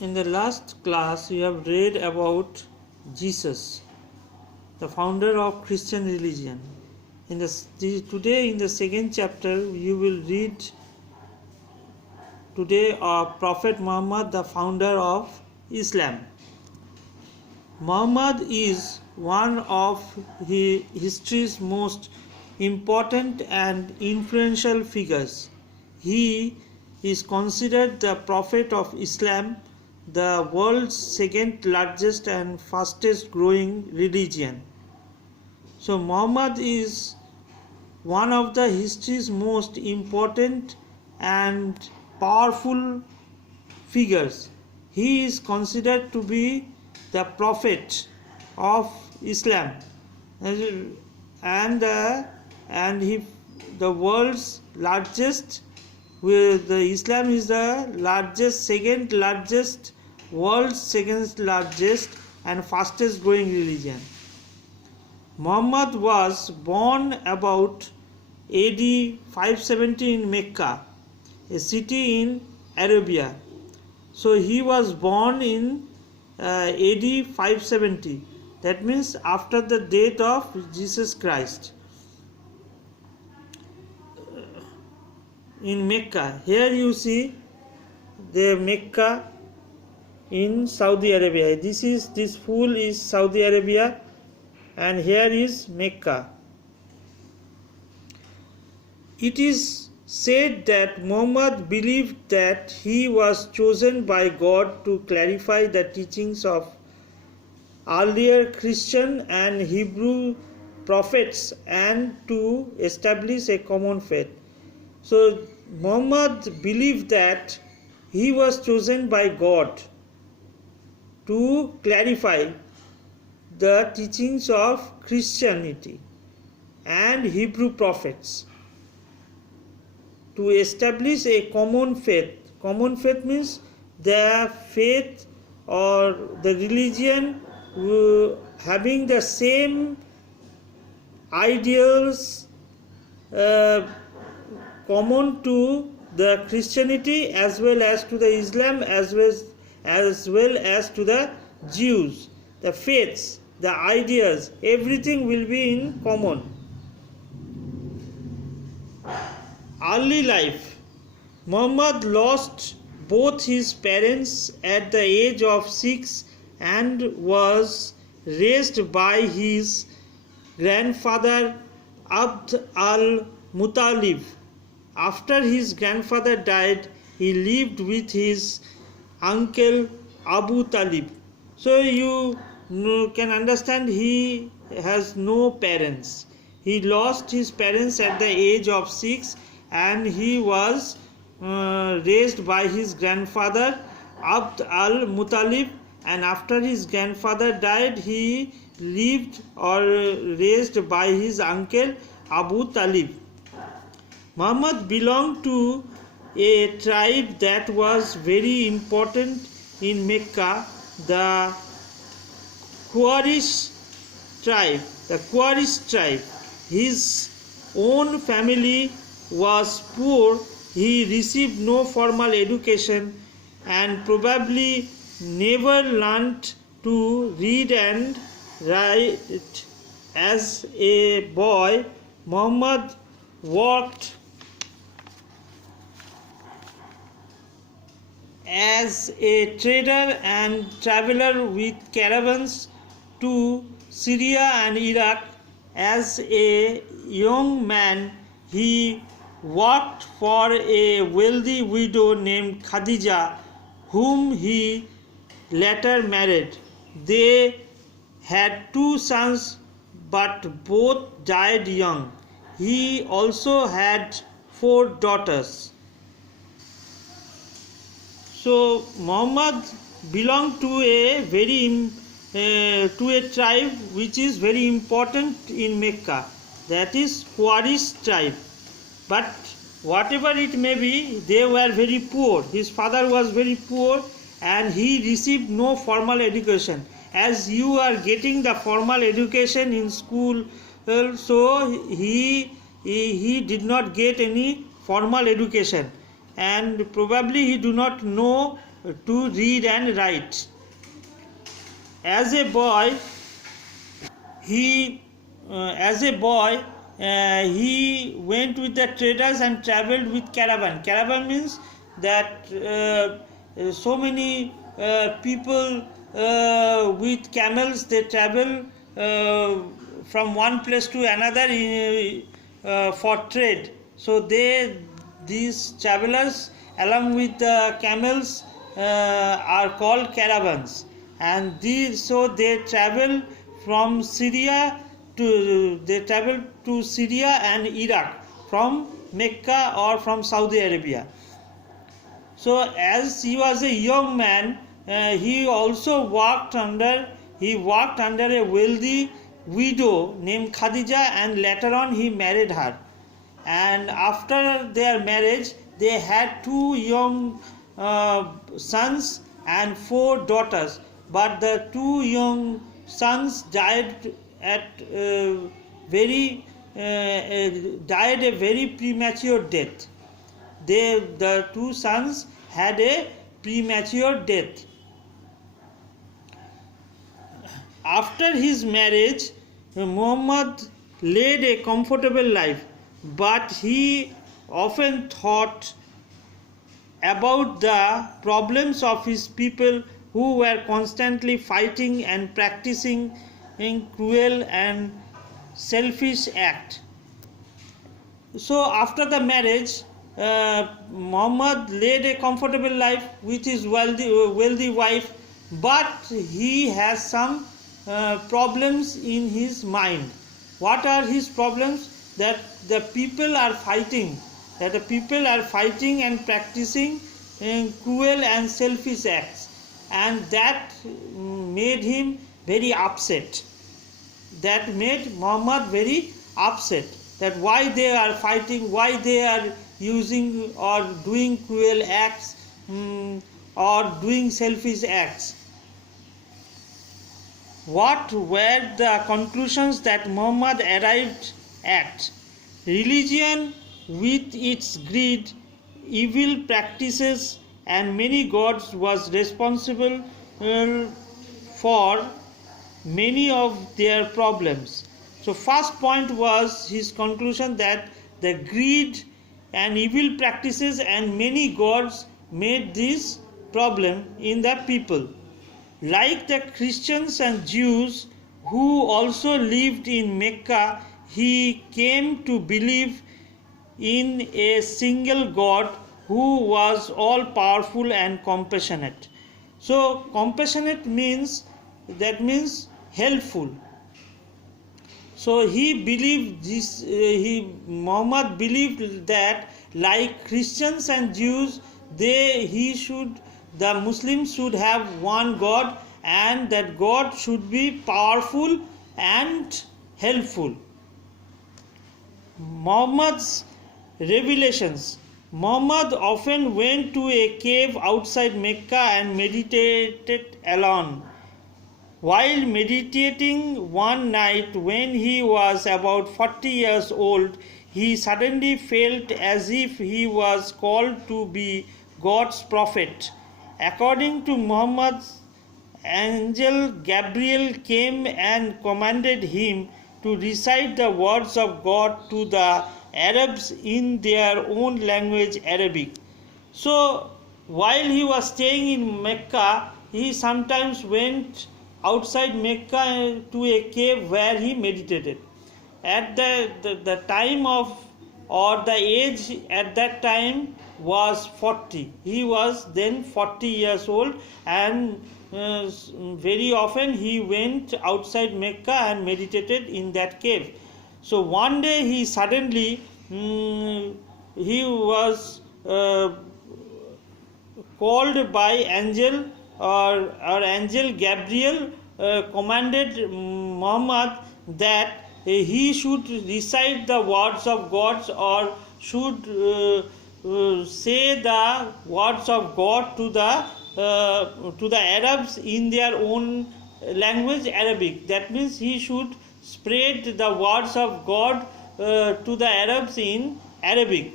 In the last class, we have read about Jesus, the founder of Christian religion. Today, in the second chapter, you will read today of Prophet Muhammad, the founder of Islam. Muhammad is one of history's most important and influential figures. He is considered the prophet of Islam, the world's second largest and fastest growing religion. So Muhammad is one of the history's most important and powerful figures. He is considered to be the prophet of Islam, and the world's largest. Islam is the second largest, world's second largest and fastest growing religion. Muhammad was born about AD 570 in Mecca, a city in Arabia. So he was born in AD 570. That means after the death of Jesus Christ. In Mecca, here you see the Mecca in Saudi Arabia. This pool is Saudi Arabia, and here is Mecca. It is said that Muhammad believed that he was chosen by God to clarify the teachings of earlier Christian and Hebrew prophets and to establish a common faith. So Muhammad believed that he was chosen by God to clarify the teachings of Christianity and Hebrew prophets, to establish a common faith. Common faith means the faith or the religion having the same ideals common to the Christianity as well as to the Islam, as well as to the Jews. The faiths, the ideas, everything will be in common. Early life. Muhammad lost both his parents at the age of 6 and was raised by his grandfather Abd al-Muttalib. After his grandfather died, he lived with his uncle Abu Talib. So you can understand he has no parents. He lost his parents at the age of 6 and he was raised by his grandfather Abd al-Muttalib, and after his grandfather died he lived or raised by his uncle Abu Talib. Muhammad belonged to a tribe that was very important in Mecca, the Quraysh tribe. His own family was poor. He received no formal education and probably never learnt to read and write. As a boy, Muhammad worked as a trader and traveler with caravans to Syria and Iraq. As a young man, he worked for a wealthy widow named Khadija, whom he later married. They had 2 sons, but both died young. He also had 4 daughters. So Muhammad belonged to a tribe which is very important in Mecca, that is Quraysh tribe. But whatever it may be, they were very poor. His father was very poor and he received no formal education. As you are getting the formal education in school, so he did not get any formal education, and probably he do not know to read and write. As a boy, he he went with the traders and traveled with caravan. Caravan means that so many people with camels, they travel from one place to another for trade. So these travelers along with the camels are called caravans, and they travel from Syria to Syria and Iraq from Mecca or from Saudi Arabia. So as he was a young man, he also worked under a wealthy widow named Khadija, and later on he married her. And after their marriage, they had 2 young sons and 4 daughters. But the 2 young sons died a very premature death. The 2 sons had a premature death. After his marriage, Muhammad led a comfortable life, but he often thought about the problems of his people who were constantly fighting and practicing in cruel and selfish act. So after the marriage, Muhammad led a comfortable life with his wealthy wife, but he has some problems in his mind. What are his problems? That the people are fighting and practicing cruel and selfish acts, and that made him very upset. That made Muhammad very upset, that why they are fighting, why they are using or doing cruel acts or doing selfish acts. What were the conclusions that Muhammad arrived at? Religion, with its greed, evil practices, and many gods, was responsible for many of their problems. So first point was his conclusion that the greed and evil practices and many gods made this problem in the people. Like the Christians and Jews who also lived in Mecca, he came to believe in a single God who was all powerful and compassionate. So compassionate means helpful. So Muhammad believed that like Christians and Jews, the Muslims should have one God, and that God should be powerful and helpful. Muhammad's revelations. Muhammad often went to a cave outside Mecca and meditated alone. While meditating one night when he was about 40 years old, he suddenly felt as if he was called to be God's prophet. According to Muhammad, angel Gabriel came and commanded him to recite the words of God to the Arabs in their own language, Arabic. So while he was staying in Mecca, he sometimes went outside Mecca to a cave where he meditated. At the time of, or the age at that time was 40. He was then 40 years old, and very often he went outside Mecca and meditated in that cave. So one day he suddenly he was called by angel, or angel Gabriel commanded Muhammad that he should recite the words of God, or should say the words of God to the Arabs in their own language, Arabic. That means he should spread the words of God to the Arabs in Arabic.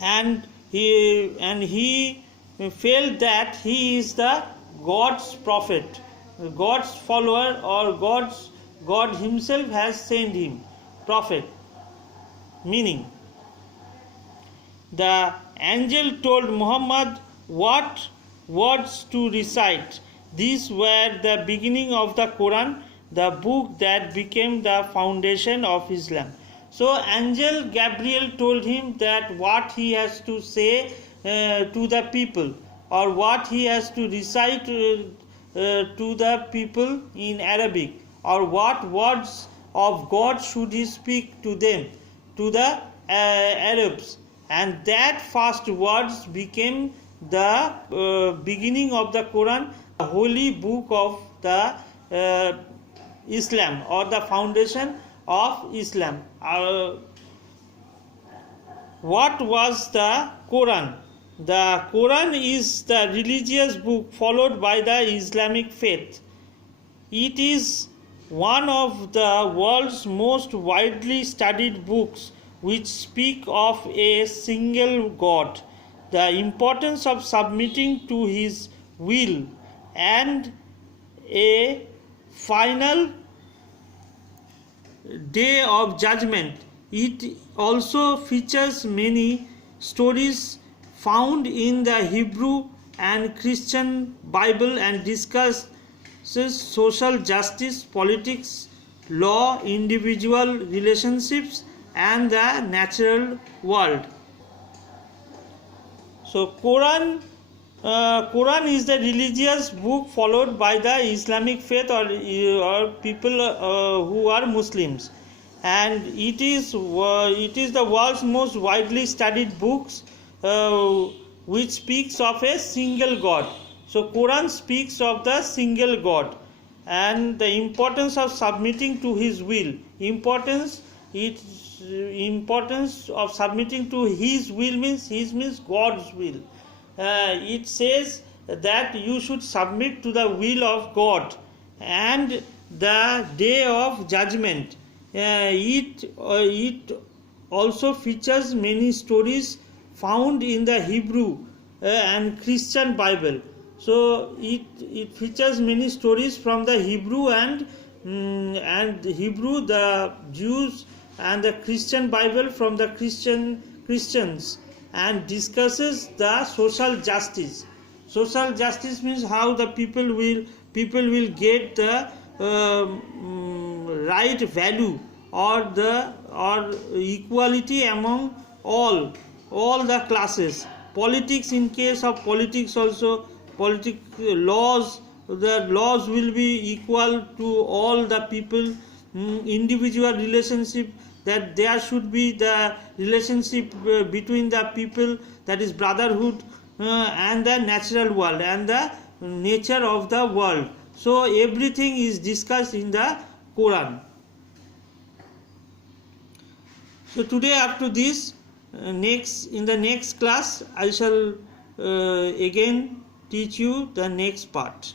And he felt that he is the God's prophet, God's follower, or God himself has sent him prophet. Meaning, the angel told Muhammad what words to recite. These were the beginning of the Quran, the book that became the foundation of Islam. So angel Gabriel told him that what he has to say to the people, or what he has to recite to the people in Arabic, or what words of God should he speak to them, to the Arabs. And that first words became the beginning of the Quran, the holy book of the Islam, or the foundation of Islam. What was the Quran? The Quran is the religious book followed by the Islamic faith. It is one of the world's most widely studied books which speak of a single God, the importance of submitting to his will, and a final day of judgment. It also features many stories found in the Hebrew and Christian Bible and discusses social justice, politics, law, individual relationships, and the natural world. So Quran is the religious book followed by the Islamic faith, or people who are Muslims, and it is the world's most widely studied books which speaks of a single God. So Quran speaks of the single God and the importance of submitting to his will. Importance of submitting to his will means God's will. It says that you should submit to the will of God, and the day of judgment. It also features many stories found in the Hebrew and Christian Bible. So it features many stories from the Hebrew and Hebrew, the Jews, and the Christian Bible from the Christians, and discusses the social justice. Social justice means how the people will get the right value, or equality among all the classes. Politics, in case of politics also, laws, the laws will be equal to all the people. Individual relationship, that there should be the relationship between the people, that is brotherhood, and the natural world and the nature of the world. So everything is discussed in the Quran. So today, up to this, in the next class I shall again teach you the next part.